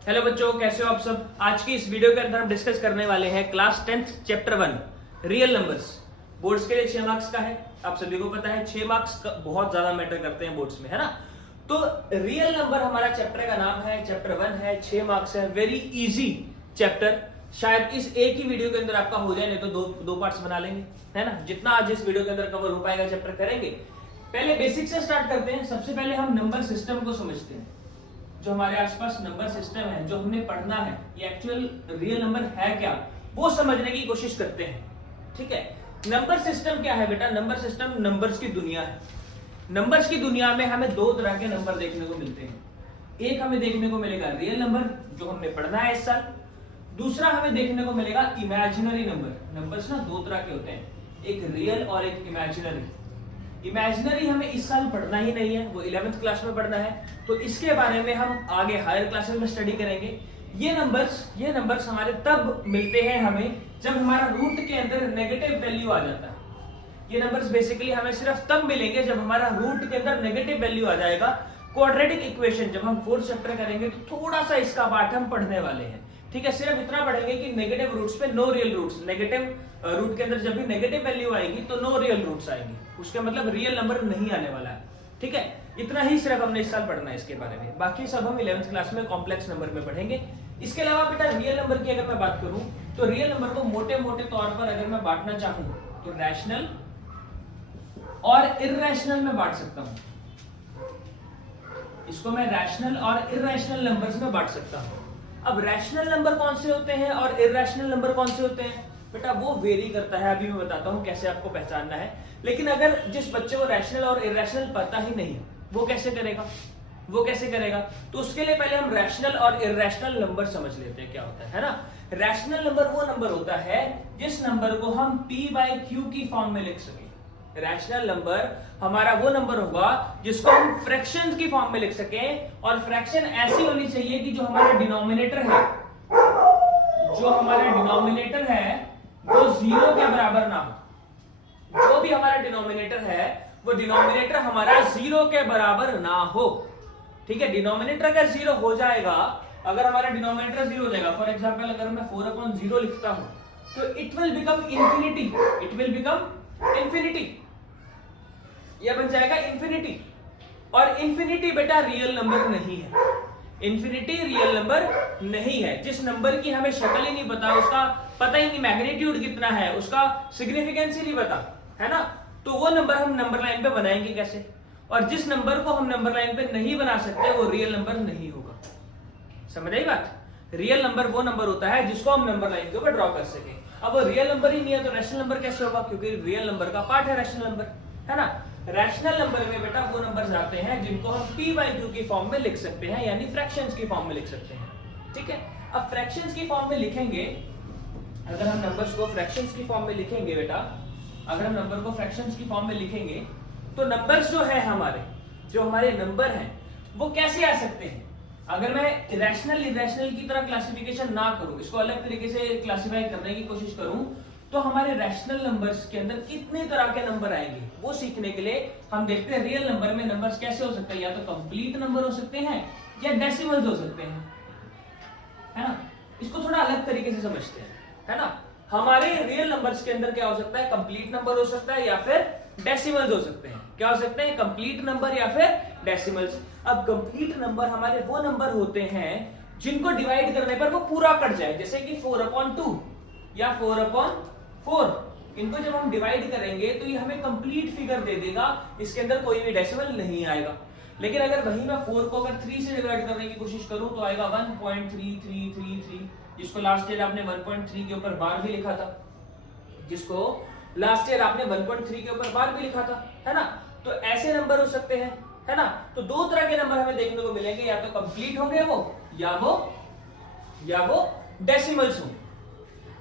Hello बच्चों, कैसे हो आप सब। आज की इस वीडियो के अंदर हम डिस्कस करने वाले हैं class 10th chapter 1 real numbers. Boards के लिए 6 मार्क्स का है, आप सभी को पता है 6 मार्क्स बहुत ज्यादा मैटर करते हैं बोर्ड्स में, है ना। तो रियल नंबर हमारा चैप्टर का नाम है, चैप्टर 1 है, 6 मार्क्स है, वेरी इजी चैप्टर। शायद इस एक ही वीडियो के अंदर आपका हो जाए, नहीं तो दो पार्ट्स बना लेंगे, है ना। जितना आज इस वीडियो के अंदर कवर हो पाएगा चैप्टर करेंगे। पहले बेसिक से स्टार्ट करते हैं। सबसे पहले हम नंबर सिस्टम को समझते हैं। जो हमारे आसपास नंबर सिस्टम है, जो हमने पढ़ना है, ये एक्चुअल रियल नंबर है क्या, वो समझने की कोशिश करते हैं। ठीक है, नंबर सिस्टम क्या है बेटा। नंबर सिस्टम नंबर्स की दुनिया है। नंबर्स की दुनिया में हमें दो तरह के नंबर देखने को मिलते हैं। एक हमें देखने को मिलेगा रियल नंबर, जो हमने पढ़ना है इस साल। दूसरा हमें देखने को मिलेगा इमेजिनरी नंबर। नंबर्स ना दो तरह के होते हैं, एक रियल और एक इमेजिनरी। इमेजिनरी हमें इस साल पढ़ना ही नहीं है, वो 11th क्लास में पढ़ना है, तो इसके बारे में हम आगे हायर क्लासेस में स्टडी करेंगे। ये नंबर्स हमारे तब मिलते हैं हमें जब हमारा रूट के अंदर नेगेटिव वैल्यू आ जाता है। ये नंबर्स बेसिकली हमें सिर्फ तब मिलेंगे जब हमारा रूट के अंदर नेगेटिव वैल्यू आ जाएगा। क्वाड्रेटिक इक्वेशन जब हम 4th चैप्टर करेंगे तो थोड़ा सा इसका पार्ट हम पढ़ने वाले हैं। ठीक है, सिर्फ इतना पढ़ेंगे कि नेगेटिव रूट्स पे no real roots. Negative root के अंदर जब भी नेगेटिव वैल्यू आएगी तो नो रियल रूट्स आएंगे, उसका मतलब रियल नंबर नहीं आने वाला है। ठीक है, इतना ही सिर्फ हमने इस साल पढ़ना है इसके बारे में। बाकी सब हम 11th क्लास में कॉम्प्लेक्स नंबर में पढ़ेंगे। इसके अलावा बेटा रियल नंबर की अगर मैं बात करूं तो रियल नंबर को मोटे मोटे तौर पर अगर मैं बांटना चाहूं तो रैशनल और इररेशनल में बांट सकता हूं। इसको मैं रैशनल और इररेशनल नंबर्स में बांट सकता हूं। अब रैशनल नंबर कौन से होते हैं और इररेशनल नंबर कौन से होते हैं बेटा, वो वेरी करता है। अभी मैं बताता हूं कैसे आपको पहचानना है। लेकिन अगर जिस बच्चे को रैशनल और इररेशनल पता ही नहीं, वो कैसे करेगा। तो उसके लिए पहले हम रैशनल और इररेशनल नंबर समझ लेते हैं क्या होता है ना। रैशनल नंबर वो नंबर होता है जिस नंबर को हम p/q की फॉर्म में लिख सके। रैशनल नंबर हमारा वो नंबर होगा जिसको हम फ्रैक्शंस की फॉर्म में लिख सकें, और फ्रैक्शन ऐसी होनी चाहिए कि जो हमारा डिनोमिनेटर है वो 0 के बराबर ना हो। जो भी हमारा डिनोमिनेटर है वो डिनोमिनेटर हमारा 0 के बराबर ना हो। ठीक है, डिनोमिनेटर अगर 0 हो जाएगा, अगर हमारा डिनोमिनेटर 0 हो जाएगा, फॉर एग्जांपल अगर मैं 4/0 लिखता हूं तो इट विल बिकम इंफिनिटी। यह बन जाएगा इंफिनिटी। और इंफिनिटी बेटा रियल नंबर नहीं है। इंफिनिटी रियल नंबर नहीं है। जिस नंबर की हमें शक्ल ही नहीं पता, उसका पता ही नहीं मैग्नीट्यूड कितना है, उसका सिग्निफिकेंस ही नहीं पता, है ना, तो वो नंबर हम नंबर लाइन पे बनाएंगे कैसे। और जिस नंबर को हम नंबर लाइन पे नहीं बना सकते वो रियल नंबर नहीं होगा। समझ आई बात। रियल नंबर वो नंबर होता है जिसको हम नंबर लाइन के ऊपर ड्रॉ कर सके। अब वो रियल नंबर ही नहीं है तो रैशनल नंबर कैसे होगा, क्योंकि रियल नंबर का पार्ट है रैशनल नंबर, है ना। रैशनल नंबर में बेटा वो नंबर्स आते हैं जिनको हम p/q की फॉर्म में लिख सकते हैं, यानी फ्रैक्शंस की फॉर्म में लिख सकते हैं। ठीक है, अब फ्रैक्शंस की फॉर्म में लिखेंगे, अगर हम नंबर्स को फ्रैक्शंस की फॉर्म में लिखेंगे बेटा, अगर हम नंबर को फ्रैक्शंस की फॉर्म में लिखेंगे तो नंबर्स जो है हमारे नंबर हैं वो कैसे आ सकते हैं। अगर मैं रैशनल इररेशनल की तरह क्लासिफिकेशन ना करूं, इसको अलग तरीके से क्लासिफाई करने की कोशिश करूं, तो हमारे रैशनल नंबर्स के अंदर कितने तरह के नंबर आएंगे वो सीखने के लिए हम देखते हैं रियल नंबर में नंबर्स कैसे हो सकते हैं। या तो कंप्लीट नंबर हो सकते हैं या डेसिमल्स हो सकते हैं, है ना। इसको थोड़ा अलग तरीके से समझते हैं, है ना। हमारे रियल नंबर्स के अंदर क्या हो सकता है, कंप्लीट नंबर हो सकता है या फिर डेसिमल्स हो सकते हैं। क्या हो सकते हैं, कंप्लीट नंबर या फिर डेसिमल्स। अब कंप्लीट नंबर हमारे वो नंबर होते हैं जिनको डिवाइड करने पर वो पूरा कट जाए, जैसे कि 4/2 या 4/4। इनको जब हम डिवाइड करेंगे तो ये हमें कंप्लीट फिगर दे देगा, इसके अंदर कोई भी डेसिमल नहीं आएगा। लेकिन अगर वही मैं 4 को अगर 3 से डिवाइड करने की कोशिश करूं तो आएगा 1.3333, जिसको लास्ट ईयर आपने 1.3 के ऊपर बार भी लिखा था, है ना। तो ऐसे नंबर हो सकते हैं, है ना। तो दो तरह के नंबर हमें देखने को मिलेंगे, या तो कंप्लीट होंगे या वो डेसिमल्स होंगे।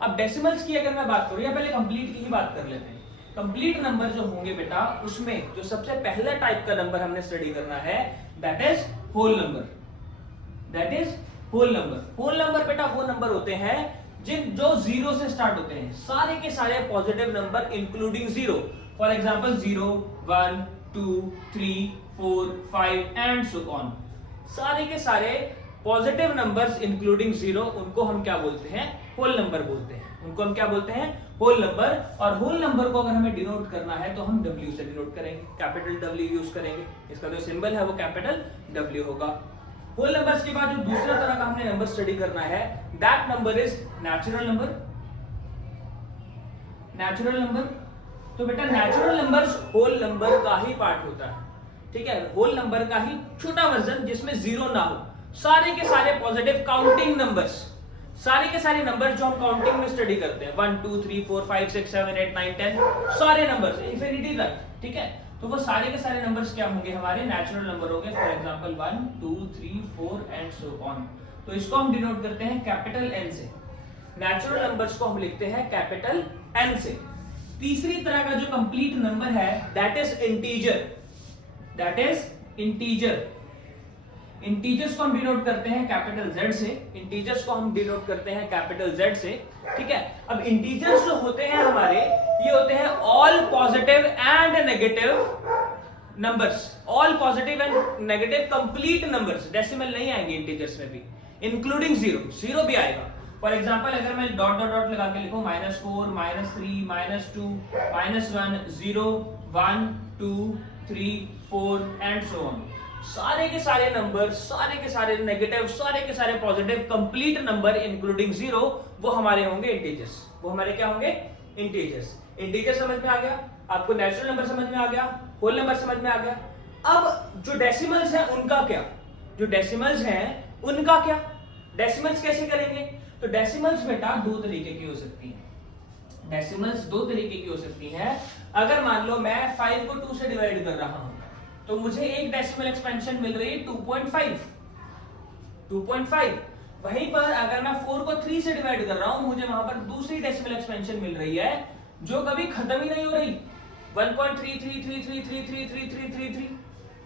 अब डेसिमल्स की अगर मैं बात करूं, या पहले कंप्लीट की ही बात कर लेते हैं। कंप्लीट नंबर जो होंगे बेटा, उसमें जो सबसे पहला टाइप का नंबर हमने स्टडी करना है that is whole number. Whole number बेटा वो नंबर होते हैं जो 0 से स्टार्ट होते हैं, सारे के सारे positive number including 0। For example 0, 1, 2, 3, 4, 5 and so on. सारे के सारे पॉजिटिव नंबर्स इंक्लूडिंग जीरो उनको हम क्या बोलते हैं, होल नंबर बोलते हैं। उनको हम क्या बोलते हैं, होल नंबर। और होल नंबर को अगर हमें डिनोट करना है तो हम W से डिनोट करेंगे, कैपिटल W यूज करेंगे। इसका जो सिंबल है वो कैपिटल W होगा। होल नंबर्स के बाद जो दूसरा तरह का हमने नंबर स्टडी करना है, that number is natural number. Natural number, तो बेटा नेचुरल नंबर्स होल नंबर का ही पार्ट होता है, ठीक है, होल नंबर का ही छोटा वर्जन जिसमें जीरो ना हो। सारे के सारे पॉजिटिव काउंटिंग नंबर्स, सारे के सारे नंबर जो हम काउंटिंग में स्टडी करते हैं 1 2 3 4 5 6 7 8 9 10 सारे नंबर्स इंफिनिटी तक, ठीक है, तो वो सारे के सारे नंबर्स क्या होंगे, हमारे नेचुरल नंबर होंगे। For example 1 2 3 4 and so on. तो इसको हम डिनोट करते हैं कैपिटल N से। नेचुरल नंबर्स को हम लिखते हैं कैपिटल N से। तीसरी तरह का जो कंप्लीट नंबर है that is integer. That is integer. Integers को हम डिनोट करते हैं कैपिटल Z से। इंटीजर्स को हम डिनोट करते हैं कैपिटल Z से, ठीक है। अब इंटीजर्स जो होते हैं हमारे, ये होते हैं all positive and negative numbers. All positive and negative complete numbers, decimal नहीं आएंगे इंटीजर्स में भी, इंक्लूडिंग जीरो। जीरो भी आएगा। फॉर एग्जाम्पल अगर मैं डॉट डॉट डॉट लगा के लिखूं -4 -3 -2 -1 0 1 2 3 4 एंड सो ऑन। सारे के सारे नंबर, सारे के सारे नेगेटिव, सारे के सारे positive complete number including zero, वो हमारे होंगे इंटीजर्स। वो हमारे क्या होंगे, इंटीजर्स। इंटीजर समझ में आ गया आपको, नेचुरल नंबर समझ में आ गया, होल नंबर समझ में आ गया। अब जो डेसिमल्स हैं उनका क्या, जो डेसिमल्स हैं उनका क्या, डेसिमल्स कैसे करेंगे। तो डेसिमल्स बेटा दो तरीके की हो सकती है। डेसिमल्स दो तरीके की हो सकती हैं। अगर मान लो मैं 5 को 2 से डिवाइड कर रहा हूं तो मुझे एक डेसिमल एक्सपेंशन मिल रही है 2.5। 2.5। वहीं पर अगर मैं 4 को 3 से डिवाइड कर रहा हूं, मुझे वहां पर दूसरी डेसिमल एक्सपेंशन मिल रही है जो कभी खत्म ही नहीं हो रही, 1.3333333333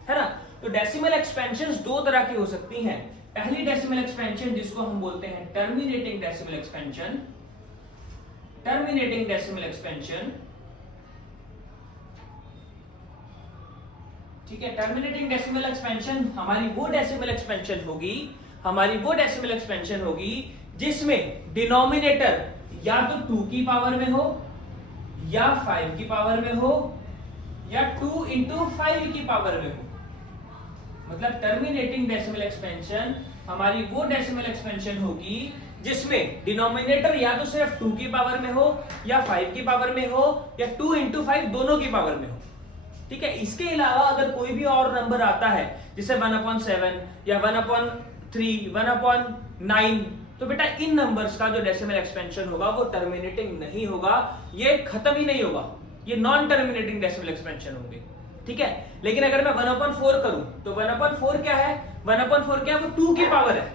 है ना। तो डेसिमल एक्सपेंशंस दो तरह की हो सकती हैं। पहली डेसिमल एक्सपेंशन जिसको हम बोलते हैं terminating decimal expansion. Terminating decimal expansion, ठीक है। टर्मिनेटिंग डेसिमल एक्सपेंशन हमारी वो डेसिमल एक्सपेंशन होगी, हमारी वो डेसिमल एक्सपेंशन होगी जिसमें डिनोमिनेटर या तो 2 की पावर में हो, या 5 की पावर में हो, या 2 into 5 की पावर में हो। मतलब टर्मिनेटिंग डेसिमल एक्सपेंशन हमारी वो डेसिमल एक्सपेंशन होगी जिसमें डिनोमिनेटर या तो सिर्फ 2 की पावर में हो, या 5 की पावर में हो, या 2 into 5 दोनों की पावर में हो, ठीक है। इसके अलावा अगर कोई भी और नंबर आता है जैसे 1/7 या 1/3 1/9, तो बेटा इन नंबर्स का जो डेसिमल एक्सपेंशन होगा वो टर्मिनेटिंग नहीं होगा, ये खत्म ही नहीं होगा, ये नॉन टर्मिनेटिंग डेसिमल एक्सपेंशन होंगे, ठीक है। लेकिन अगर मैं 1/4 करूं तो 1/4 क्या है, 1/4 क्या है, वो 2 की पावर है।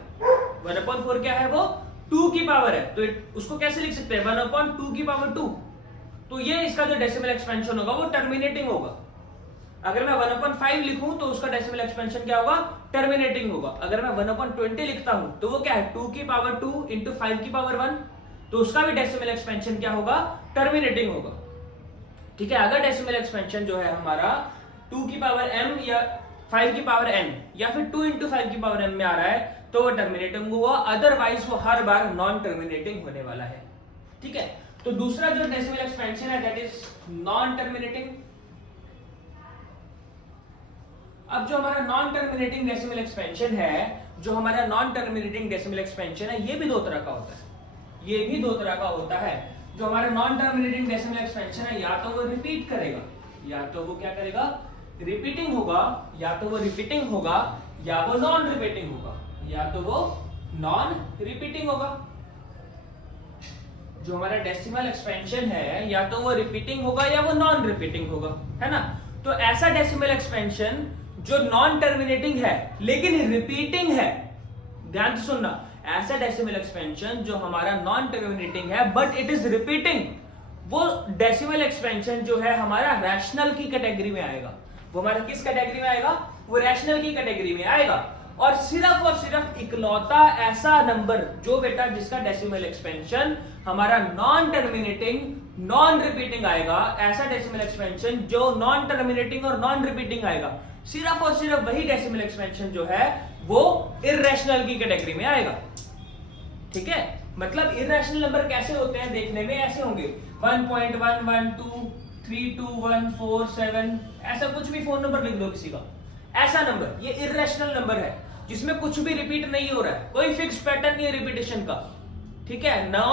1/4 क्या है, वो 2 की पावर है। तो उसको कैसे लिख सकते हैं, 1/2 की पावर 2। तो ये इसका जो डेसिमल एक्सपेंशन होगा वो टर्मिनेटिंग होगा। अगर मैं 1/5 लिखूं तो उसका डेसिमल एक्सपेंशन क्या होगा, टर्मिनेटिंग होगा। अगर मैं 1/20 लिखता हूं तो वो क्या है, 2 की पावर 2 into 5 की पावर 1, तो उसका भी डेसिमल एक्सपेंशन क्या होगा, टर्मिनेटिंग होगा, ठीक है। अगर डेसिमल एक्सपेंशन जो है हमारा 2 की पावर m या 5 की पावर n या फिर 2 into 5 की पावर m में आ रहा है तो वो टर्मिनेटिंग हुआ, अदरवाइज वो हर बार नॉन टर्मिनेटिंग होने वाला है, ठीक है। तो दूसरा जो डेसिमल एक्सपेंशन है दैट इज नॉन टर्मिनेटिंग। अब जो हमारा नॉन टर्मिनेटिंग डेसिमल एक्सपेंशन है, जो हमारा नॉन टर्मिनेटिंग डेसिमल एक्सपेंशन है, ये भी दो तरह का होता है। ये भी दो तरह का होता है। जो हमारा नॉन टर्मिनेटिंग डेसिमल एक्सपेंशन है, या तो वो रिपीट करेगा, या तो वो क्या करेगा, रिपीटिंग होगा, या तो वो रिपीटिंग होगा, या वो नॉन रिपीटिंग होगा, या तो वो नॉन रिपीटिंग होगा। जो हमारा डेसिमल एक्सपेंशन है, या तो वो रिपीटिंग होगा या वो नॉन रिपीटिंग होगा, है ना। तो ऐसा डेसिमल एक्सपेंशन जो नॉन टर्मिनेटिंग है लेकिन रिपीटिंग है, ध्यान से सुनना, ऐसा डेसिमल एक्सपेंशन जो हमारा नॉन टर्मिनेटिंग है बट इट इज रिपीटिंग, वो डेसिमल एक्सपेंशन जो है हमारा रैशनल की कैटेगरी में आएगा। वो हमारा किस कैटेगरी में आएगा, वो रैशनल की कैटेगरी में आएगा। और सिर्फ इकलौता ऐसा नंबर जो बेटा जिसका डेसिमल एक्सपेंशन हमारा नॉन टर्मिनेटिंग नॉन रिपीटिंग आएगा, ऐसा डेसिमल एक्सपेंशन जो नॉन टर्मिनेटिंग और नॉन रिपीटिंग आएगा, सिर्फ और सिर्फ वही डेसिमल एक्सपेंशन जो है वो इर्रेशनल की कैटेगरी में आएगा। ठीक है, मतलब इर्रेशनल नंबर कैसे होते हैं देखने में ऐसे होंगे 1.112 32147, ऐसा कुछ भी फोन नंबर लिख दो किसी का, ऐसा नंबर ये इर्रेशनल नंबर है जिसमें कुछ भी रिपीट नहीं हो रहा है, कोई फिक्स पैटर्न नहीं है रिपीटेशन का। ठीक है ना,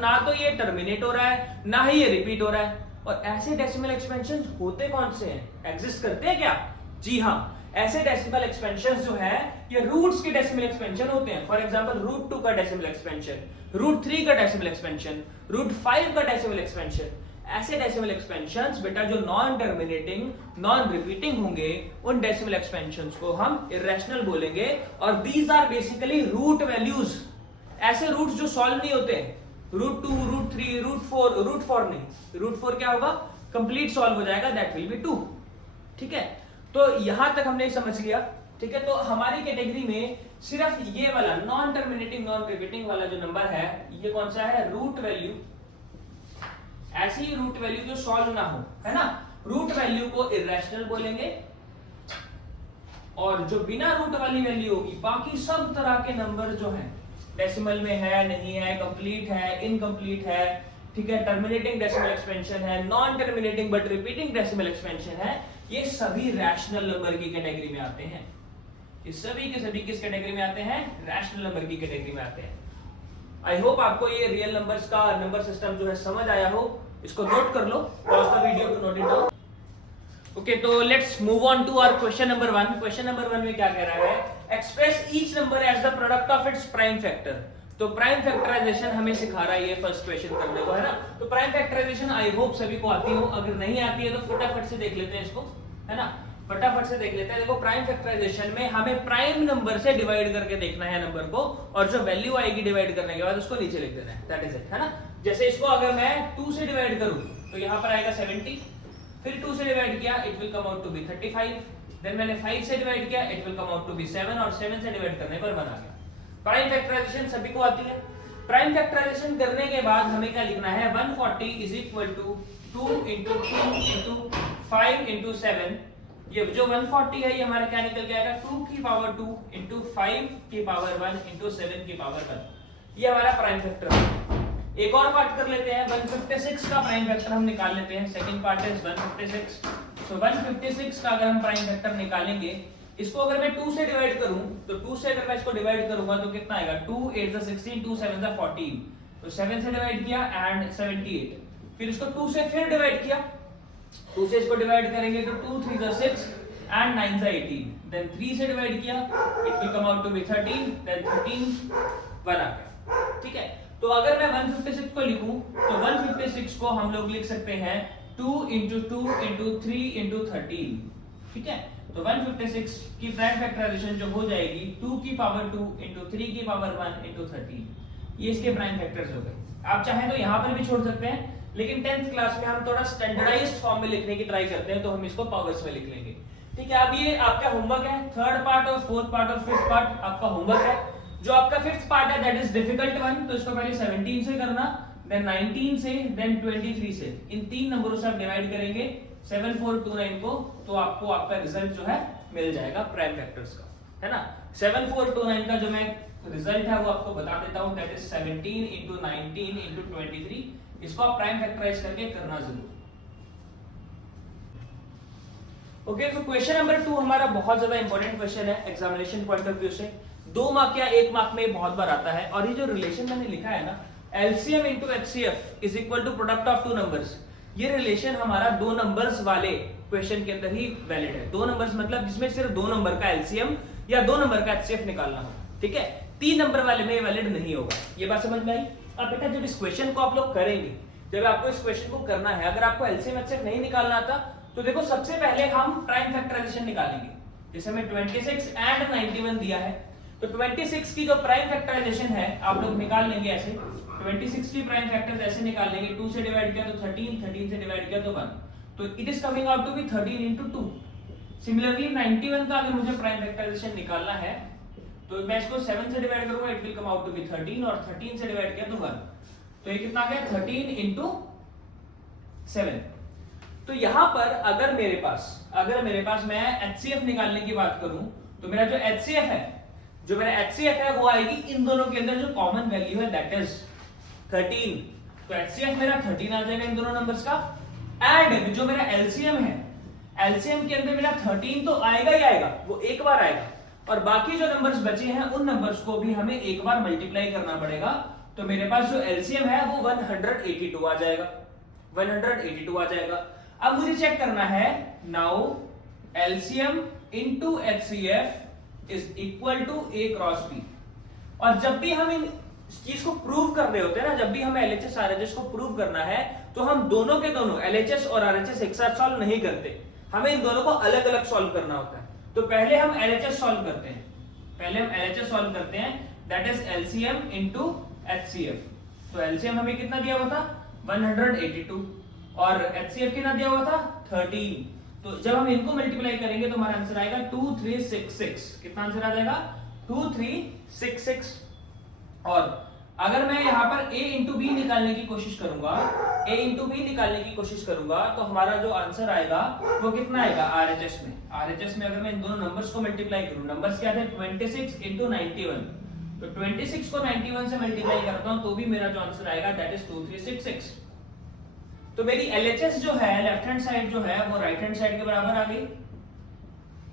ना तो ये टर्मिनेट हो रहा है ना ही ये रिपीट हो रहा है। और ऐसे डेसिमल एक्सपेंशन होते कौन से हैं, एग्जिस्ट करते हैं क्या? जी हाँ, ऐसे डेसिमल एक्सपेंशन जो है ये रूट्स के डेसिमल एक्सपेंशन होते हैं। फॉर एग्जांपल √2 का डेसिमल एक्सपेंशन, √3 का डेसिमल एक्सपेंशन, √5 का डेसिमल एक्सपेंशन। ऐसे डेसिमल एक्सपेंशंस बेटा जो नॉन टर्मिनेटिंग नॉन रिपीटिंग होंगे उन डेसिमल एक्सपेंशंस को हम इर्रेशनल बोलेंगे। और these are basically root values, ऐसे रूट्स जो सॉल्व नहीं होते हैं, √2 √3 √4 नहीं, √4 क्या होगा, कंप्लीट सॉल्व हो जाएगा, दैट विल बी 2। ठीक है, तो यहां तक हमने समझ लिया। ठीक है, तो हमारी कैटेगरी में सिर्फ ये वाला नॉन टर्मिनेटिंग नॉन रिपीटिंग वाला जो नंबर है ये कौन सा है, रूट वैल्यू। ऐसी रूट वैल्यू जो सॉल्व ना हो, है ना, रूट वैल्यू को इर्रेशनल बोलेंगे। और जो बिना रूट वाली वैल्यू होगी, बाकी सब तरह के नंबर जो है, डेसिमल में है नहीं है, कंप्लीट है इनकम्प्लीट है, ठीक है, टर्मिनेटिंग डेसिमल एक्सपेंशन है, non terminating but repeating decimal expansion है, ये सभी रैशनल नंबर की कैटेगरी में आते हैं। ये सभी के सभी किस कैटेगरी में आते हैं, रैशनल नंबर की कैटेगरी में आते हैं। आई होप आपको ये रियल नंबर्स का नंबर सिस्टम जो है समझ आया हो। इसको नोट कर लो, pause the video to note it down. Okay, तो let's move on to our question number 1। Question number 1 में क्या कह रहा है, express each number as the product of its prime factor. तो प्राइम फैक्टराइजेशन हमें सिखा रहा है ये फर्स्ट क्वेश्चन करने को, है ना। तो प्राइम फैक्टराइजेशन आई होप सभी को आती हो, अगर नहीं आती है तो फटाफट से देख लेते हैं इसको, है ना, फटाफट से देख लेते हैं। देखो, प्राइम फैक्टराइजेशन में हमें प्राइम नंबर से डिवाइड करके देखना है नंबर को, और जो वैल्यू आएगी डिवाइड करने के बाद उसको नीचे लिख देना है, दैट इज इट, है ना। जैसे इसको अगर मैं 2 से डिवाइड करूं तो यहाँ पर आएगा 70, फिर 2 से डिवाइड किया it will come out to be 35, then मैंने 5 से डिवाइड किया it will come out to be 7, और 7 से डिवाइड करने पर 1 आ गया। प्राइम फैक्टराइजेशन सभी को आती है। प्राइम फैक्टराइजेशन करने के बाद हमें क्या लिखना है, 140 is equal to 2 into 2 into 5 into 7। ये जो 140 है ये हमारा क्या निकल के आएगा, 2 की पावर 2 into 5 की पावर 1 into 7 की पावर 1। ये हमारा प्राइम फैक्टर है। एक और पार्ट कर लेते हैं, 156 का प्राइम फैक्टर हम निकाल लेते हैं। सेकंड पार्ट है 156। सो 156 का अगर हम प्राइम फैक्टर निकालेंगे, इसको अगर मैं 2 से डिवाइड करूं तो 2 से अगर मैं इसको डिवाइड करूंगा तो कितना आएगा, 2 8 16, 2 7 14। तो 7 से डिवाइड किया एंड 78, फिर इसको 2 से फिर डिवाइड किया, 2 से इसको डिवाइड करेंगे तो 2 3 6 एंड 9 18, देन 3 से डिवाइड किया it will come out to be 13, then 13 1 आ गया। ठीक है, तो अगर मैं 156 को लिखूं तो 156 को हम लोग लिख सकते हैं 2 into 2 into 3 into 13। ठीक है, तो 156 की प्राइम फैक्टराइजेशन जो हो जाएगी 2 की पावर 2 into 3 की पावर 1 into 13, ये इसके प्राइम फैक्टर्स हो गए। आप चाहें तो यहाँ पर भी छोड़ सकते हैं, लेकिन 10th क्लास में हम थोड़ा स्टैंडर्डाइज्ड फॉर्म में लिखने की ट्राई करते हैं, तो हम इसको पावर्स में लिख लेंगे। ठीक है, अब ये आपका होमवर्क है, थर्ड पार्ट और फोर्थ पार्ट और फिफ्थ पार्ट आपका होमवर्क है। जो आपका फिफ्थ पार्ट है दैट इज डिफिकल्ट वन, तो इसको पहले 17 से करना, देन 19 से, देन 23 से, इन 3 नंबरों से आप डिवाइड करेंगे 7429 को, तो आपको आपका रिजल्ट जो है मिल जाएगा प्राइम फैक्टर्स का, है ना। 7429 का जो मैं रिजल्ट है वो आपको बता देता हूं, दैट इज 17 into 19 into 23। इसको आप प्राइम फैक्टराइज करके करना जरूर। ओके, तो क्वेश्चन नंबर 2 हमारा बहुत ज्यादा इंपॉर्टेंट क्वेश्चन है एग्जामिनेशन पॉइंट ऑफ व्यू से। 2 मार्क या 1 मार्क में बहुत बार आता है, और ये जो रिलेशन मैंने लिखा है ना, LCM into HCF is equal to product of 2 numbers, ये रिलेशन हमारा 2 नंबर्स वाले क्वेश्चन के अंदर ही वैलिड है। 2 नंबर्स मतलब जिसमें सिर्फ 2 नंबर का LCM या 2 नंबर का HCF निकालना हो, ठीक है। 3 नंबर वाले में वैलिड नहीं होगा, ये बात समझ में आई। अब बेटा जब इस क्वेश्चन को आप लोग करेंगे, जब आपको इस क्वेश्चन को करना है, अगर आपको LCM HCF नहीं निकालना आता तो देखो सबसे पहले हम प्राइम फैक्टराइजेशन निकालेंगे। जैसे हमें 26 एंड 91 दिया है, तो 26 की जो प्राइम फैक्टराइजेशन है आप लोग निकाल लेंगे ऐसे। 26 की प्राइम फैक्टर्स ऐसे निकाल लेंगे, 2 से डिवाइड किया तो 13, 13 से डिवाइड किया तो 1, तो it is coming out to be 13 into 2। Similarly 91 का अगर मुझे प्राइम फैक्टराइजेशन निकालना है तो मैं इसको 7 से डिवाइड करूंगा, it will come out to be 13, और 13 से डिवाइड किया तो 1, तो ये कितना आ गया 13 into 7। तो यहां पर अगर मेरे पास मैं HCF निकालने की बात करूं, तो मेरा जो HCF है जो मेरा HCF है वो आएगी इन दोनों के अंदर जो कॉमन वैल्यू है दैट इज 13। तो HCF मेरा 13 आ जाएगा इन दोनों नंबर्स का। एंड जो मेरा LCM है, LCM के अंदर मेरा 13 तो आएगा ही आएगा, वो एक बार आएगा, और बाकी जो नंबर्स बचे हैं उन नंबर्स को भी हमें एक बार मल्टीप्लाई करना पड़ेगा। तो मेरे पास जो LCM है वो 182 आ जाएगा, 182 आ जाएगा। अब मुझे चेक करना है, now LCM into HCF is equal to A cross B। और जब भी हम इन चीज को प्रूव कर रहे होते हैं ना, जब भी हमें LHS RHS को प्रूव करना है तो हम दोनों के दोनों LHS और RHS एक साथ सॉल्व नहीं करते, हमें इन दोनों को अलग अलग सॉल्व करना होता है। तो पहले हम LHS सॉल्व करते हैं, पहले हम LHS सॉल्व करते हैं, that is LCM into HCF। तो LCM हमें कितना दिया हुआ था 182 और HCF कितना दिया हुआ था 13। तो जब हम इनको मल्टीप्लाई करेंगे तो हमारा आंसर आएगा 2366। कितना आंसर आ जाएगा 2366। और अगर मैं यहाँ पर A इंटू बी निकालने की कोशिश करूंगा, A इंटू बी निकालने की कोशिश करूंगा तो हमारा जो आंसर आएगा वो कितना आएगा RHS में। RHS में अगर मैं इन दोनों नंबर्स को मल्टीप्लाई करूं, नंबर्स क्या थे 26 इंटू 91, तो 26 को 91 से मल्टीप्लाई करता हूं तो भी मेरा जो आंसर आएगा दैट इज 2366। तो मेरी LHS जो है लेफ्ट हैंड साइड जो है वो राइट हैंड साइड के बराबर आ गई,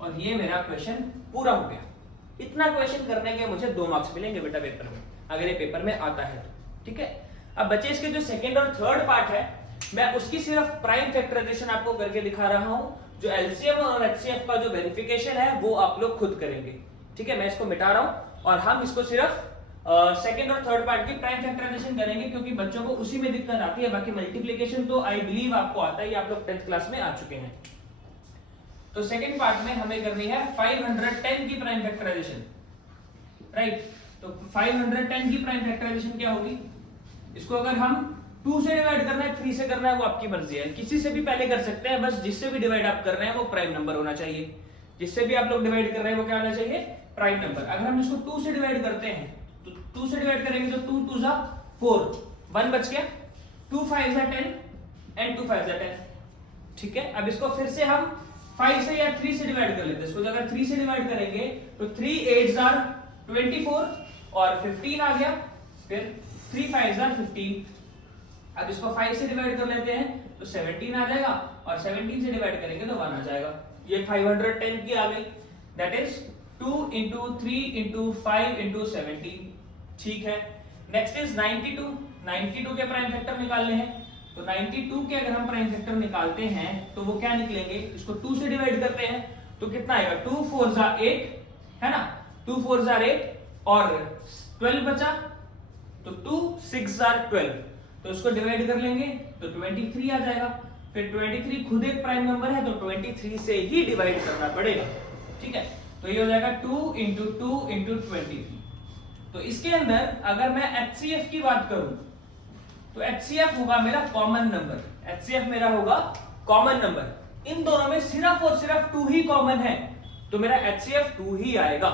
और ये मेरा क्वेश्चन पूरा हो गया। इतना क्वेश्चन करने के मुझे 2 मार्क्स मिलेंगे बेटा पेपर में, अगर ये पेपर में आता है तो, ठीक है। अब बच्चे इसके जो सेकंड और थर्ड पार्ट है मैं उसकी सिर्फ प्राइम फैक्टराइजेशन आपको करके दिखा रहा हूं। जो LCM और HCF का जो वेरिफिकेशन है वो आप लोग खुद करेंगे, ठीक है। मैं इसको मिटा रहा हूं और हम इसको सिर्फ सेकंड और थर्ड पार्ट की प्राइम फैक्टराइजेशन करेंगे, क्योंकि बच्चों को उसी में दिक्कत आती है। बाकी मल्टीप्लिकेशन तो आई बिलीव आपको आता है, आप लोग 10th क्लास में आ चुके हैं। तो सेकंड पार्ट में हमें करनी है 510 की प्राइम फैक्टराइजेशन, राइट। तो 510 की प्राइम फैक्टराइजेशन क्या होगी, इसको अगर हम 2 से डिवाइड करना है 3 से करना है वो आपकी मर्जी है, किसी से भी पहले कर सकते हैं, बस जिससे भी डिवाइड आप कर रहे हैं वो प्राइम नंबर होना चाहिए। जिससे भी आप लोग डिवाइड कर रहे हैं वो क्या होना चाहिए प्राइम नंबर। अगर हम इसको 2 से डिवाइड करते हैं तो 2 से डिवाइड करेंगे तो 2 2 4, 1 बच गया, 2 5 10 एंड 2 5 10, ठीक है। अब इसको फिर से हम 5 से या 3 से डिवाइड कर लेते हैं। इसको अगर 3 से डिवाइड करेंगे तो 3 8 24 और 15 आ गया, फिर 3 5 15। अब इसको 5 से डिवाइड कर लेते हैं तो 17 आ जाएगा, और 17 से डिवाइड करेंगे तो 1 आ जाएगा। ये 510 की आ गई, that is 2 into 3 into 5 into 17, ठीक है। Next is 92। 92 के प्राइम फैक्टर निकालने हैं, तो 92 के अगर हम प्राइम फैक्टर निकालते हैं तो वो क्या निकलेंगे, इसको 2 से डिवाइड करते हैं तो कितना आएगा 2 4 8, है ना, 2 4 8 और 12 बचा, तो 2 6 12, तो इसको डिवाइड कर लेंगे तो 23 आ जाएगा। फिर 23 खुद एक प्राइम नंबर है तो 23 से ही डिवाइड करना पड़ेगा, ठीक है। तो ये हो जाएगा 2 into 2 into 23। तो इसके अंदर अगर मैं HCF की बात करूं तो HCF होगा मेरा कॉमन नंबर, HCF मेरा होगा कॉमन नंबर। इन दोनों में सिर्फ और सिर्फ 2 ही कॉमन है, तो मेरा HCF 2 ही आएगा,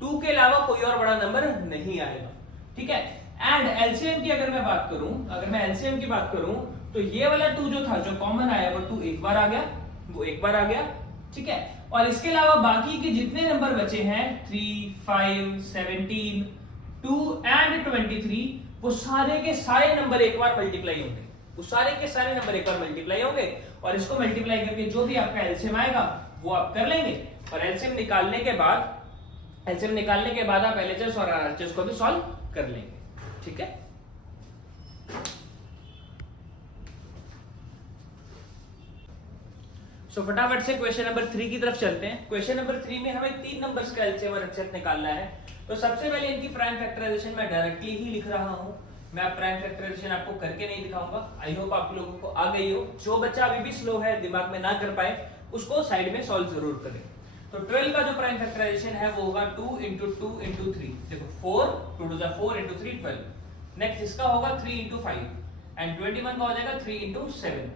2 के अलावा कोई और बड़ा नंबर नहीं आएगा, ठीक है। एंड LCM की अगर मैं बात करूं, अगर मैं LCM की बात करूं तो ये वाला 2 जो था, जो कॉमन आया वो 2 एक बार आ गया, वो एक बार आ गया, ठीक है। और इसके अलावा बाकी के जितने नंबर बचे हैं 3 5 17 2 एंड 23, वो सारे के सारे नंबर एक बार मल्टीप्लाई होंगे, वो सारे के सारे नंबर एक बार मल्टीप्लाई होंगे, और इसको मल्टीप्लाई करके जो भी आपका LCM आएगा वो आप कर लेंगे। और LCM निकालने के बाद आप LHS और RHS को भी सॉल्व कर लेंगे, ठीक है। सो फटाफट से क्वेश्चन नंबर 3 की तरफ चलते हैं। क्वेश्चन नंबर 3 में हमें 3 नंबर्स का LCM और HCF निकालना है। तो सबसे पहले इनकी प्राइम फैक्टराइजेशन मैं डायरेक्टली ही लिख रहा हूं, मैं प्राइम फैक्टराइजेशन आपको करके नहीं दिखाऊंगा। आई होप आप लोगों को आ गई हो। जो बच्चा अभी भी स्लो है, दिमाग में ना कर पाए, उसको साइड में सॉल्व जरूर करें। तो 12 का जो प्राइम फैक्टराइजेशन है वो होगा 2 into 2 into 3, देखो 4 2 to 4 into 3 12। नेक्स्ट इसका होगा 3 into 5 एंड 21 का हो जाएगा 3 into 7।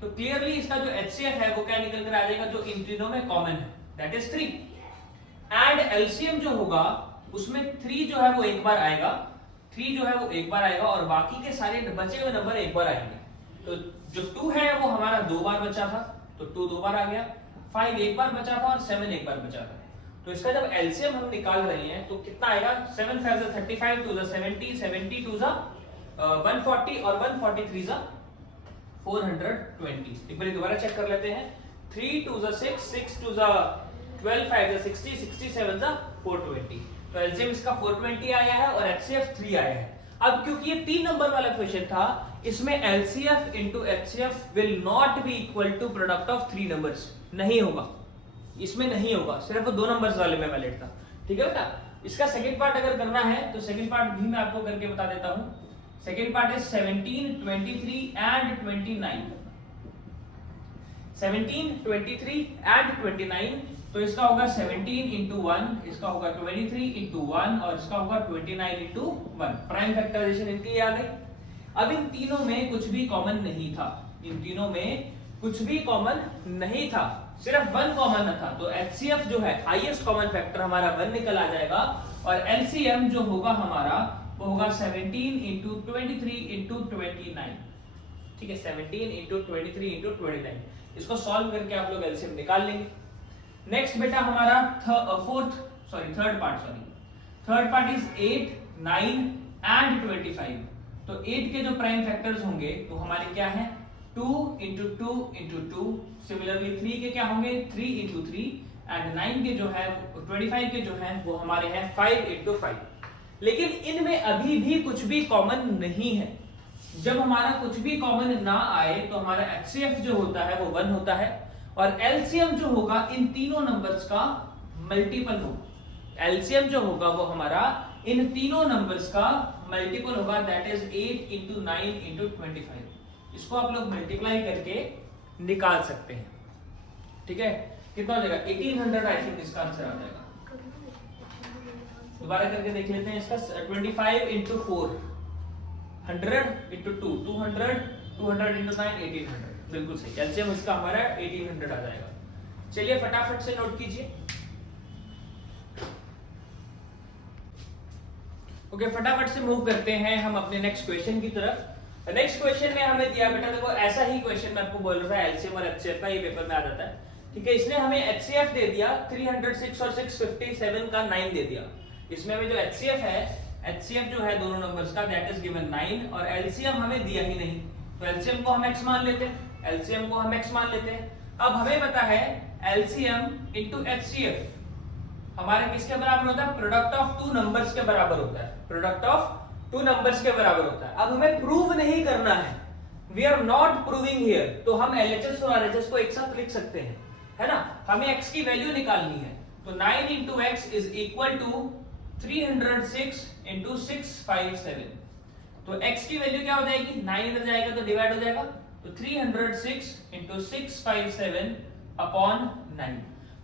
तो क्लियरली इसका जो HCF है वो क्या निकल कर आ जाएगा, जो इन तीनों में कॉमन है, दैट इज 3। एंड LCM जो होगा उसमें 3 जो है वो एक बार आएगा, 3 जो है वो एक बार आएगा, और बाकी के सारे बचे हुए नंबर एक बार आएंगे। तो जो 2 है वो हमारा 2 बार बचा था, तो 2 2 बार आ गया, 5 एक बार बचा था और 7 एक बार बचा था। तो इसका जब एलसीएम हम निकाल रहे हैं तो कितना आएगा, 7 5 35 2 70 70 2 140 और 143 420। एक बार दोबारा चेक कर लेते हैं, 3 2 6 6 2 12 5 60 67 420। तो एलसीएम इसका 420 आया है और एचसीएफ 3 आया है। अब क्योंकि ये 3 नंबर वाला क्वेश्चन था, इसमें LCF into HCF will not be equal to product of 3 numbers, नहीं होगा, इसमें नहीं होगा, सिर्फ वो 2 नंबर्स वाले में वैलिड था। ठीक है बेटा, इसका सेकंड पार्ट अगर करना है तो सेकंड पार्ट भी मैं आपको करके बता देता हूं। Second part is 17 23 and 29। 17 23 and 29, तो इसका होगा 17 इंटू 1, इसका होगा 23 इंटू 1 और इसका होगा 29 इंटू 1। प्राइम फैक्टराइजेशन इनकी आ गई। अब इन तीनों में कुछ भी कॉमन नहीं था, इन तीनों में कुछ भी कॉमन नहीं था, सिर्फ 1 कॉमन था। तो एचसीएफ जो है हाईएस्ट कॉमन फैक्टर हमारा 1 निकल आ जाएगा और एलसीएम जो होगा हमारा वो होगा 17 इंटू 23 इंटू 29। ठीक है, 17 इंटू 23 इंटू 29। इसको सॉल्व करके आप लोग एलसीएम निकाल लेंगे। नेक्स्ट बेटा हमारा थर्ड पार्ट इज 8 9 एंड 25। तो 8 के जो प्राइम फैक्टर्स होंगे वो हमारे क्या है, 2 इंटू 2 इंटू 2। सिमिलरली 3 के क्या होंगे, 3 इंटू 3 एंड 9 के जो है 25 के जो है वो हमारे हैं 5 इंटू 5। लेकिन इनमें अभी भी कुछ भी कॉमन नहीं है। जब हमारा कुछ भी कॉमन ना आए तो हमारा एचसीएफ जो होता है वो 1 होता है और एलसीएम जो होगा इन तीनों नंबर्स का मल्टीपल होगा। एलसीएम जो होगा वो हमारा इन तीनों नंबर्स का मल्टीपल होगा, दैट इज 8 इंटू 9 इंटू 25। इसको आप लोग मल्टीप्लाई करके निकाल सकते हैं। ठीक है, कितना हो जाएगा, 1800 आई थिंक इसका आंसर आ जाएगा। दोबारा करके देख लेते हैं इसका, 25 इंटू 4 100 इंटू 2 200 200 इंटू 9 1800। बिल्कुल सही, कैल्शियम इसका हमारा 1800 आ जाएगा। चलिए फटाफट से नोट कीजिए। ओके, फटाफट से मूव करते हैं हम अपने नेक्स्ट क्वेश्चन की तरफ। नेक्स्ट क्वेश्चन में हमें दिया बेटा, देखो ऐसा ही क्वेश्चन मैं आपको बोल रहा था, एलसीएम और एचसीएफ का, ये पेपर में आ जाता है। ठीक है, इसने हमें एचसीएफ दे दिया 306 और 657 का 9 दे दिया। इसमें हमें जो एचसीएफ है, एचसीएफ जो है दोनों नंबर्स का, दैट इज गिवन 9 और एलसीएम हमें दिया ही नहीं, तो एलसीएम को हम x मान लेते हैं, एलसीएम को हम x मान लेते हैं। अब हमें पता है एलसीएम इनटू एचसीएफ हमारे किसके बराबर होता है, प्रोडक्ट ऑफ 2 नंबर्स के बराबर होता है, प्रोडक्ट ऑफ 2 नंबर्स के बराबर होता है। अब हमें प्रूव नहीं करना है, we are not proving here, तो हम एलएचएस और आरएचएस को एक साथ लिख सकते हैं, है ना। हमें x की वैल्यू निकालनी है, तो 9 into x is equal to 306 into 657। तो x की वैल्यू क्या हो जाएगी, 9 इधर जाएगा तो डिवाइड हो जाएगा, तो 306 इंटू 657 अपॉन 9।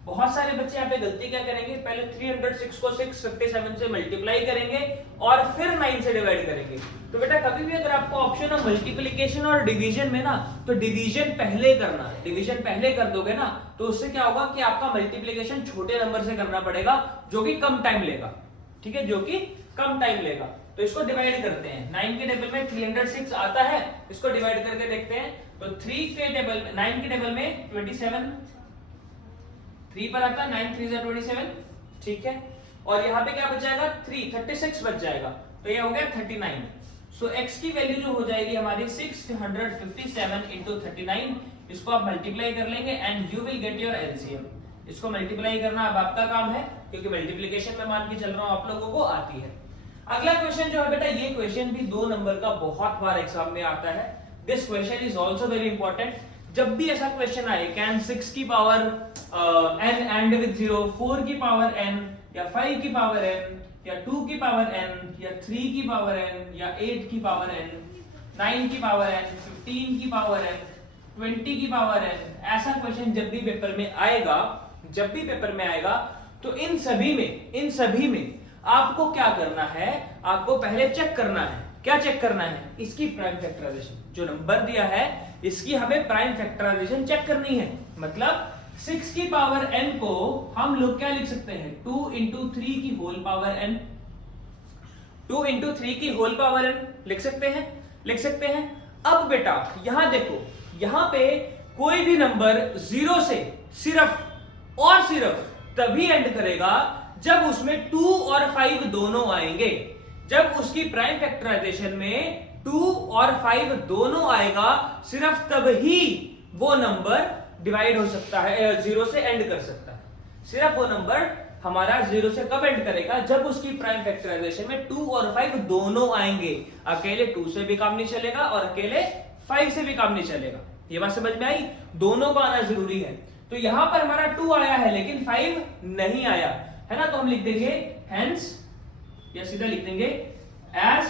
बहुत सारे बच्चे यहाँ पे गलती क्या करेंगे, पहले 306 को 657 से मल्टीप्लाई करेंगे और फिर 9 से डिवाइड करेंगे। तो बेटा कभी भी अगर आपको ऑप्शन है मल्टीप्लिकेशन और डिवीजन में ना, तो डिवीजन पहले करना, डिवीजन पहले कर दोगे ना तो उससे क्या होगा कि आपका मल्टीप्लिकेशन छोटे नंबर से करना पड़ेगा जो कि कम टाइम लेगा। ठीक है, जो कि कम टाइम लेगा। तो इसको डिवाइड करते हैं, 9 के टेबल में 306 आता है, इसको डिवाइड करके देखते हैं। तो 3 के टेबल में 9 के टेबल में 27 3 पर आता है, 9 3 जा 27। ठीक है, और यहाँ पे क्या बच जाएगा, 3 36 बच जाएगा, तो ये हो गया 39। सो x की वैल्यू जो हो जाएगी हमारी 657 इंटू 39। इसको आप मल्टीप्लाई कर लेंगे and you will get your LCM. इसको मल्टीप्लाई करना अब आपका काम है, क्योंकि मल्टीप्लिकेशन में मान के चल रहा हूं आप लोगों को आती है। अगला क्वेश्चन जो है बेटा, ये क्वेश्चन भी 2 नंबर का बहुत बार एग्जाम में आता है। This question is also very important. जब भी ऐसा क्वेश्चन आए, कैन 6 की पावर n एंड विद 0, 4 की पावर n या 5 की पावर n या 2 की पावर n या 3 की पावर n या 8 की पावर n, 9 की पावर n, 15 की पावर n, 20 की पावर n, ऐसा क्वेश्चन जब भी पेपर में आएगा, जब भी पेपर में आएगा, तो इन सभी में आपको क्या करना है, आपको पहले चेक करना है। क्या चेक करना है, इसकी प्राइम फैक्टराइजेशन, जो नंबर दिया है इसकी हमें प्राइम फैक्टराइजेशन चेक करनी है। मतलब 6 की पावर n को हम लोग क्या लिख सकते हैं, 2 इंटू 3 की होल पावर n, 2 इंटू 3 की होल पावर n लिख सकते हैं। अब बेटा यहां देखो, यहां पे कोई भी नंबर 0 से सिर्फ और सिर्फ तभी एंड करेगा जब उसमें 2 और 5 दोनों आएंगे। जब उसकी प्राइम फैक्टराइजेशन में 2 और 5 दोनों आएगा, सिर्फ तब ही वो नंबर डिवाइड हो सकता है, 0 से एंड कर सकता है। सिर्फ वो नंबर हमारा 0 से कब एंड करेगा, जब उसकी प्राइम फैक्टराइजेशन में 2 और 5 दोनों आएंगे। अकेले 2 से भी काम नहीं चलेगा और अकेले 5 से भी काम नहीं चलेगा। ये बात समझ में आई? दोनों का आना जरूरी है। तो यहां पर हमारा 2 आया है लेकिन 5 नहीं आया है ना, तो हम लिख देंगे हेंस, या सीधा लिख देंगे एज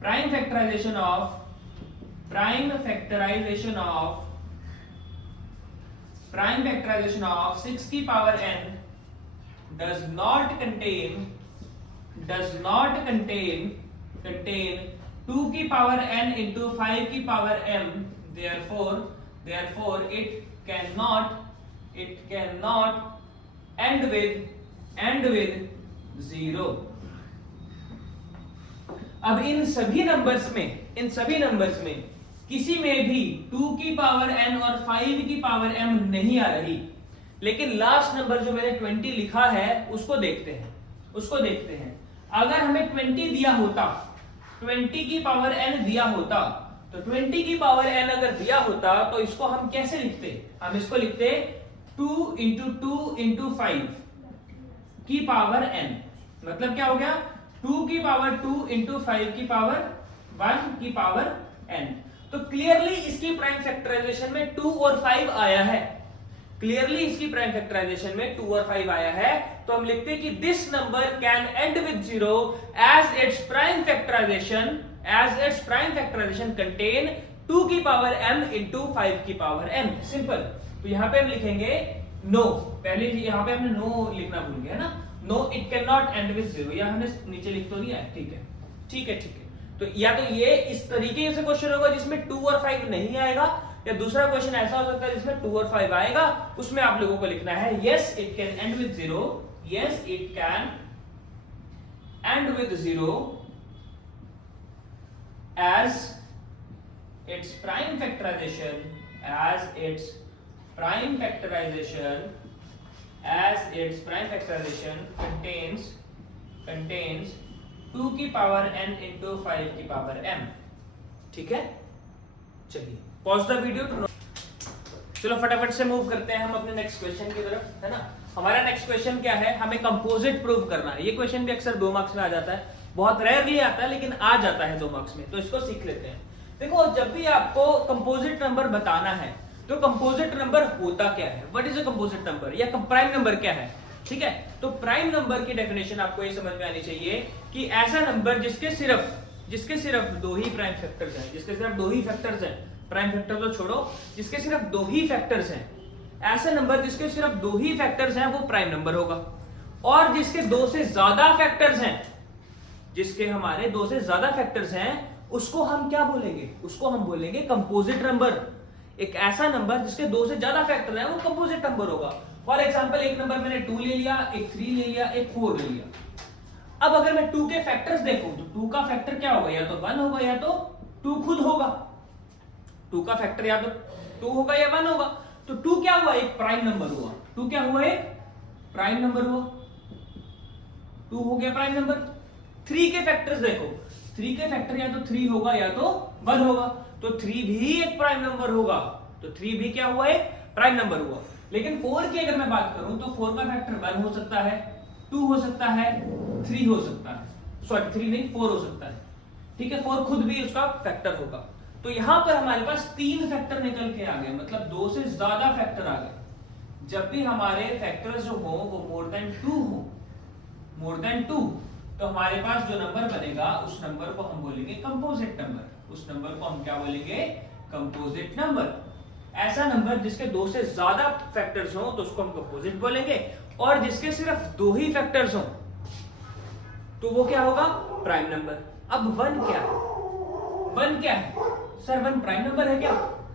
प्राइम फैक्टराइजेशन ऑफ 6 की power n does not contain 2 की पावर n into 5 की power m, therefore it cannot end with 0। अब इन सभी नंबर्स में किसी में भी 2 की पावर n और 5 की पावर m नहीं आ रही, लेकिन लास्ट नंबर जो मैंने 20 लिखा है उसको देखते हैं। अगर हमें 20 दिया होता, 20 की पावर n दिया होता, तो 20 की पावर n अगर दिया होता तो इसको हम कैसे लिखते? हम इसको लिखते 2 into 2 into 5 की पावर n। मतलब क्या हो गया? 2 की पावर 2 into 5 की पावर 1 की पावर n। तो क्लियरली इसकी प्राइम फैक्टराइजेशन में 2 और 5 आया है। तो हम लिखते हैं कि this number can end with 0 as its prime factorization contain 2 की पावर m into 5 की पावर n। सिंपल। तो यहां पे हम लिखेंगे नो, पहले यहां पे हमने नो लिखना भूल गया है ना, no it can not end with 0, या हमने नीचे लिख तो दिया है। ठीक है। तो या तो ये इस तरीके से क्वेश्चन होगा जिसमें 2 और 5 नहीं आएगा, या दूसरा क्वेश्चन ऐसा हो सकता है जिसमें 2 और 5 आएगा। उसमें आप लोगों को लिखना है yes it can end with 0, yes it can end with 0 as its prime factorization contains 2 की पावर n into 5 की पावर m। ठीक है, चलिए पॉज द वीडियो टू। चलो फटाफट से मूव करते हैं हम अपने नेक्स्ट क्वेश्चन की तरफ, है ना। हमारा नेक्स्ट क्वेश्चन क्या है? हमें कंपोजिट प्रूव करना है। ये क्वेश्चन भी अक्सर 2 मार्क्स में आ जाता है, बहुत रेयरली आता है लेकिन आ जाता है 2 मार्क्स में, तो इसको सीख लेते हैं। देखो, जब भी आपको कंपोजिट नंबर बताना है तो कंपोजिट नंबर होता क्या है, what is a composite number, या प्राइम नंबर क्या है। ठीक है, तो प्राइम नंबर की डेफिनेशन आपको ये समझ में आनी चाहिए कि ऐसा नंबर जिसके सिर्फ 2 ही प्राइम फैक्टर्स हैं, प्राइम फैक्टर तो छोड़ो, जिसके सिर्फ 2 ही फैक्टर्स हैं, ऐसा नंबर जिसके सिर्फ 2 ही फैक्टर्स हैं वो प्राइम नंबर होगा। और जिसके 2 से ज्यादा फैक्टर्स हैं, जिसके हमारे 2 से ज्यादा फैक्टर्स हैं, उसको हम क्या बोलेंगे? उसको हम बोलेंगे कंपोजिट नंबर। एक ऐसा नंबर जिसके 2 से ज्यादा फैक्टर हैं वो कंपोजिट नंबर होगा। फॉर एग्जांपल, एक नंबर मैंने 2 ले लिया, एक 3 ले लिया, एक 4 ले लिया। अब अगर मैं 2 के फैक्टर्स देखूं तो 2 का फैक्टर क्या होगा? या तो 1 होगा या तो 2 खुद होगा। 2 का फैक्टर या तो 2 होगा या 1 होगा। तो 2 क्या हुआ? एक प्राइम नंबर हुआ। 2 क्या हुआ? एक प्राइम नंबर हुआ। 2 हो गया प्राइम नंबर। 3 के फैक्टर्स देखो, 3 के फैक्टर या तो 3 होगा या तो 1 होगा, तो 3 भी एक प्राइम नंबर होगा। तो 3 भी क्या हुआ? एक प्राइम नंबर हुआ। लेकिन 4 की अगर मैं बात करूं तो 4 का फैक्टर 1 हो सकता है, 2 हो सकता है, 3 हो सकता है, सॉरी 3 नहीं 4 हो सकता है। ठीक है, 4 खुद भी उसका फैक्टर होगा। तो यहां पर हमारे पास 3 फैक्टर निकल के आ गए, मतलब 2 से ज्यादा फैक्टर आ गए। जब भी हमारे फैक्टर्स जो हो वो मोर देन 2, तो हमारे पास जो नंबर बनेगा उस नंबर को हम बोलेंगे कंपोजिट नंबर। उस नंबर को हम क्या बोलेंगे? Composite number. ऐसा नंबर जिसके 2 से ज्यादा फैक्टर्स हो तो उसको हम कंपोजिट बोलेंगे, और जिसके सिर्फ 2 ही फैक्टर्स हो तो वो क्या होगा? Prime number. अब 1 क्या है? 1 क्या है? सर 1 प्राइम नंबर है क्या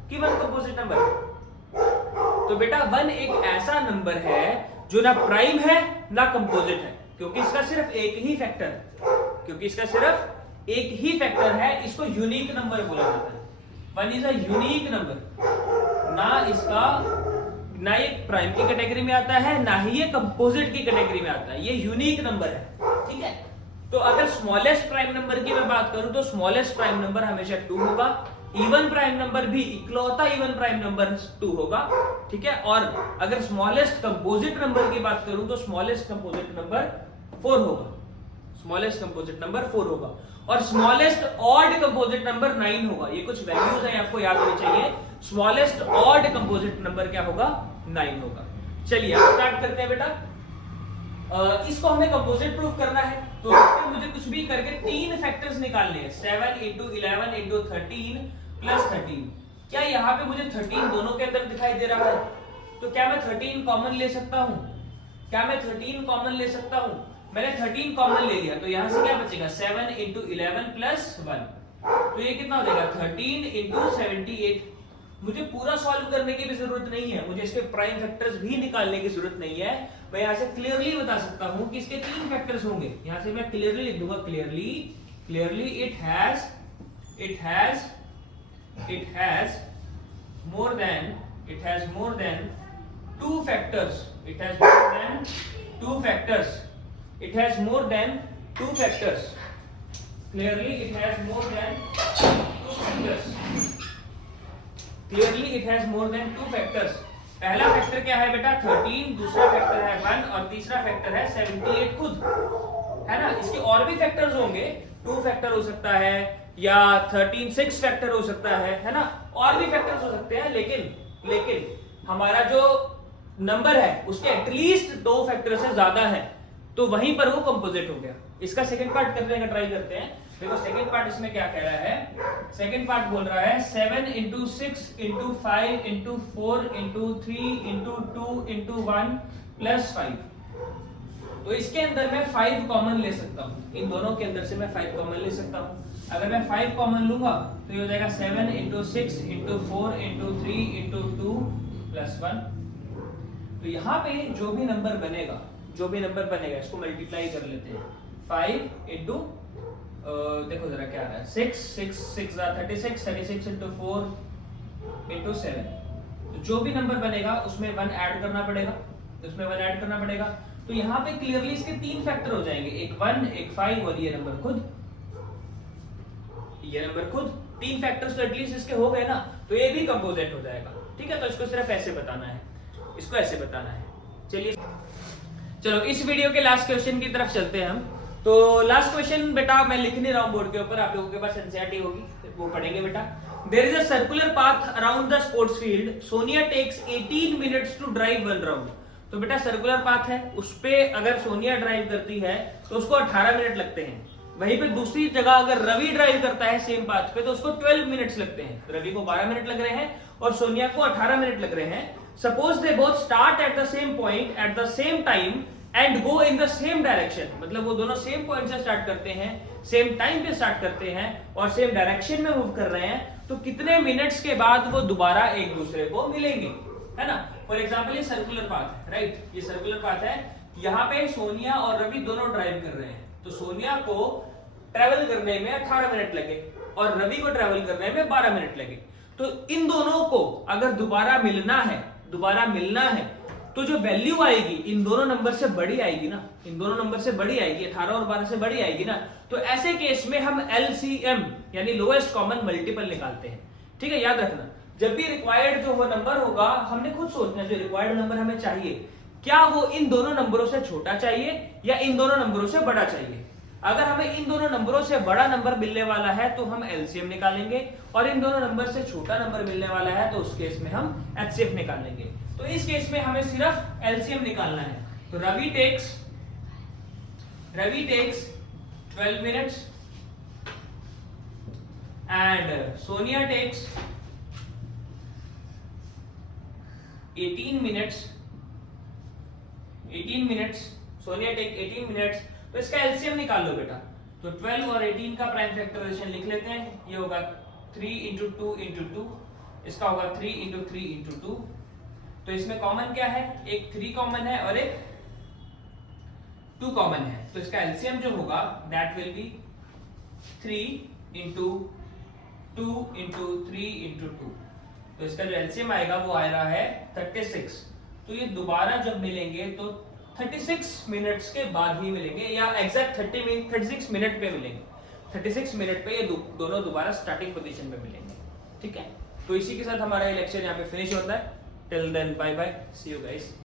कि 1 कंपोजिट नंबर है? तो बेटा 1 एक ऐसा नंबर है जो ना प्राइम है ना कंपोजिट है, क्योंकि इसका सिर्फ एक ही फैक्टर है। इसको यूनिक नंबर बोला जाता है। 1 इज अ यूनिक नंबर, ना इसका ना ये प्राइम की कैटेगरी में आता है, ना ही ये कंपोजिट की कैटेगरी में आता है, ये यूनिक नंबर है, ठीक है। तो अगर स्मॉलेस्ट प्राइम नंबर की मैं बात करूं तो स्मॉलेस्ट प्राइम नंबर हमेशा 2 होगा, इवन प्राइम नंबर भी इकलौता इवन प्राइम नंबर 2 होगा, ठीक है। और अगर स्मॉलेस्ट कंपोजिट नंबर की बात करूं तो स्मॉलेस्ट कंपोजिट नंबर 4 होगा, स्मॉलेस्ट कंपोजिट नंबर 4 होगा, और स्मॉलेस्ट ऑड कंपोजिट नंबर 9 होगा। ये कुछ वैल्यूज हैं, आपको याद होनी चाहिए। स्मॉलेस्ट ऑड कंपोजिट नंबर क्या होगा? 9 होगा। चलिए अब स्टार्ट करते हैं बेटा। इसको हमें कंपोजिट प्रूफ करना है, तो मुझे कुछ भी करके 3 फैक्टर्स निकालने हैं। 7 × 11 × 13 + 13। क्या यहाँ पे मुझे 13 दोनों के अंदर दिखाई दे रहा है? तो क्या मैं 13 कॉमन ले सकता हूँ? क्या मैं 13 कॉमन ले सकता हूँ? मैंने 13 कॉमन ले लिया, तो यहाँ से क्या बचेगा? 7 × 11 + 1, तो ये कितना हो जाएगा? 13 × 78। मुझे पूरा सॉल्व करने की भी जरूरत नहीं है, मुझे इसके प्राइम फैक्टर्स भी निकालने की जरूरत नहीं है। मैं यहाँ से क्लियरली बता सकता हूँ कि इसके 3 फैक्टर्स होंगे। यहाँ से मैं क्लियरली लिख दूंगा, clearly it has more than 2 factors. It has more than 2 factors. Clearly it has more than 2 factors. पहला फैक्टर क्या है बेटा? 13, दूसरा फैक्टर है 1 और तीसरा फैक्टर है 78 खुद, है ना। इसके और भी फैक्टर्स होंगे, 2 फैक्टर हो सकता है या 13 6 फैक्टर हो सकता है ना, और भी फैक्टर्स हो सकते हैं, लेकिन हमारा जो नंबर है उसके एटलीस्ट 2 फैक्टर से ज्यादा है, तो वहीं पर वो कंपोजिट हो गया। इसका सेकंड पार्ट करने का ट्राई करते हैं। देखो सेकंड पार्ट इसमें क्या कह रहा है? सेकंड पार्ट बोल रहा है 7 × 6 × 5 × 4 × 3 × 2 × 1 + 5। तो इसके अंदर मैं 5 कॉमन ले सकता हूँ, इन दोनों के अंदर से मैं 5 कॉमन ले सकता हूँ। अगर मैं 5 कॉमन लूंगा तो ये हो जाएगा 7 × 6 × 4 × 3 × 2 + 1। तो यहाँ पे जो भी नंबर बनेगा इसको मल्टीप्लाई कर लेते हैं। 5 × देखो जरा क्या आ रहा है, 6 6 6 36 36 × 4 × 7। तो जो भी नंबर बनेगा उसमें 1 ऐड करना पड़ेगा, तो यहाँ पे क्लियरली इसके 3 फैक्टर हो जाएंगे, एक 1 एक 5 और ये नंबर खुद 3 फैक्टर्स तो एटलीस्ट इसके हो गए ना, तो ये भी कंपोजिट हो जाएगा, ठीक है। तो इसको सिर्फ ऐसे बताना है, इसको ऐसे बताना है। चलिए चलो इस वीडियो के लास्ट क्वेश्चन की तरफ चलते हैं हम। तो लास्ट क्वेश्चन बेटा मैं लिख नहीं रहा हूं बोर्ड के ऊपर, आप लोगों के पास एनसीईआरटी होगी, वो पढ़ेंगे बेटा। There is a circular path around the sports field, Sonia takes 18 minutes to drive 1 round. तो बेटा सर्कुलर पाथ है, उस पे अगर सोनिया ड्राइव करती है तो उसको 18 मिनट लगते हैं। वहीं पे दूसरी जगह अगर रवि ड्राइव करता है सेम पाथ पे तो उसको 12 मिनट्स लगते हैं। रवि को 12 मिनट लग रहे हैं और सोनिया को 18 मिनट लग रहे हैं। Suppose they both start at the same point at the same time and go in the same direction, मतलब वो दोनों सेम पॉइंट से स्टार्ट करते हैं, सेम टाइम पे स्टार्ट करते हैं और सेम डायरेक्शन में मूव कर रहे हैं, तो कितने मिनट्स के बाद वो दोबारा एक दूसरे को मिलेंगे, है ना। फॉर एग्जाम्पल ये सर्कुलर पाथ है, राइट, ये सर्कुलर पाथ है। यहाँ पे सोनिया और रवि दोनों ड्राइव कर रहे हैं, तो सोनिया को ट्रेवल करने में 18 मिनट लगे और रवि को ट्रेवल करने में 12 मिनट लगे। तो इन दोनों को अगर दोबारा मिलना है तो जो वैल्यू आएगी इन दोनों नंबर से बड़ी आएगी ना, 18 और 12 से बड़ी आएगी ना। तो ऐसे केस में हम LCM यानी लोएस्ट कॉमन मल्टीपल निकालते हैं, ठीक है। याद रखना, जब भी रिक्वायर्ड जो वो नंबर होगा, हमने खुद सोचना जो रिक्वायर्ड नंबर हमें चाहिए, क्या वो इन दोनों नंबरों से छोटा चाहिए या इन दोनों नंबरों से बड़ा चाहिए। अगर हमें इन दोनों नंबरों से बड़ा नंबर मिलने वाला है तो हम LCM निकालेंगे, और इन दोनों नंबर से छोटा नंबर मिलने वाला है तो उस केस में हम HCF निकालेंगे। तो इस केस में हमें सिर्फ LCM निकालना है। तो Ravi takes 12 minutes and Sonia takes 18 minutes, Sonia take 18 minutes. तो इसका एलसीएम निकाल लो बेटा। तो 12 और 18 का प्राइम फैक्टराइजेशन लिख लेते हैं। ये होगा 3 × 2 × 2, इसका होगा 3 × 3 × 2। तो इसमें कॉमन क्या है? एक 3 कॉमन है और एक 2 कॉमन है। तो इसका एलसीएम जो होगा दैट विल बी 3 × 2 × 3 × 2। तो इसका जो एलसीएम आएगा वो आ रहा है 36। तो ये दोबारा जब मिलेंगे तो 36 मिनट्स के बाद ही मिलेंगे, या एग्जैक्ट 36 मिनट पे मिलेंगे। 36 मिनट पे ये दोनों दोबारा स्टार्टिंग पोजीशन में मिलेंगे। ठीक है, तो इसी के साथ हमारा ये लेक्चर यहाँ पे फिनिश होता है। Till then bye bye, see you guys.